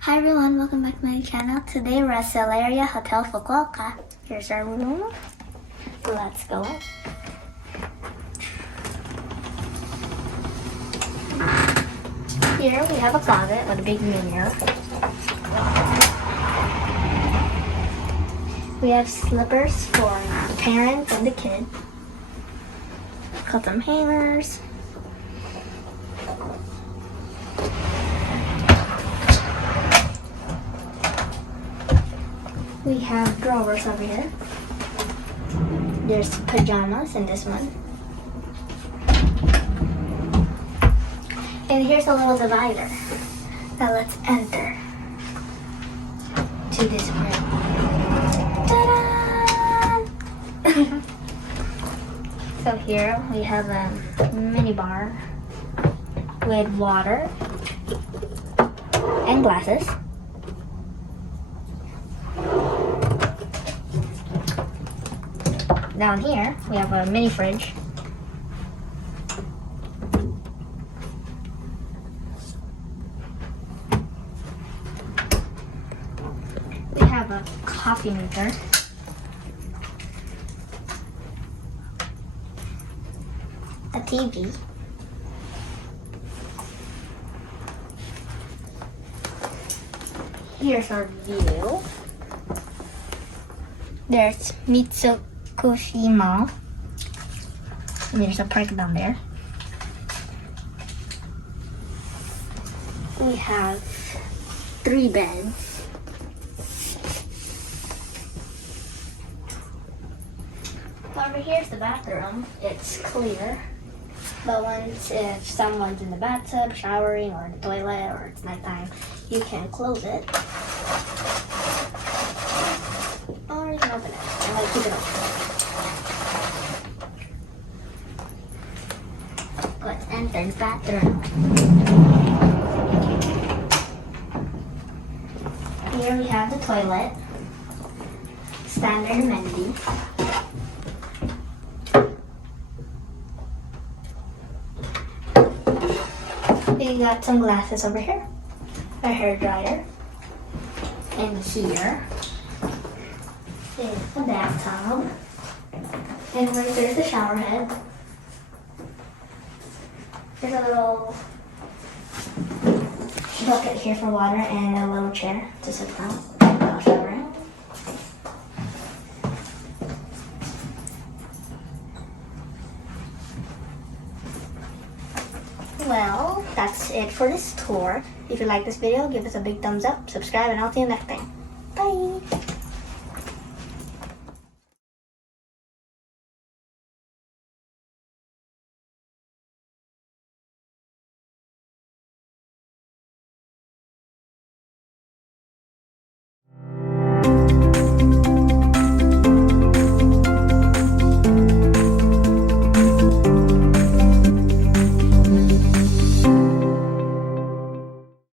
Hi everyone, welcome back to my channel. Today we're at Solaria Hotel Fukuoka. Here's our room. Let's go. Here we have a closet with a big mirror. We have slippers for the parents and the kid. Got some hangers. We have drawers over here. There's pajamas in this one. And here's a little divider. Now let's enter to this room. Ta-da! So here we have a mini bar with water and glasses. Down here, we have a mini fridge. We have a coffee maker. A TV. Here's our view. There's Mitsukoshi Mall. And there's a park down there. We have 3 beds. Over here's the bathroom. It's clear. But if someone's in the bathtub, showering, or in the toilet, or it's nighttime, you can close it. Or you can open it and keep it open. Let's enter the bathroom. Here we have the toilet. Standard amenity. We got some glasses over here. A hair dryer. And here is a bathtub. And right there's the shower head. There's a little bucket here for water and a little chair to sit down while showering. Well, that's it for this tour. If you like this video, give us a big thumbs up, subscribe, and I'll see you next time. Bye!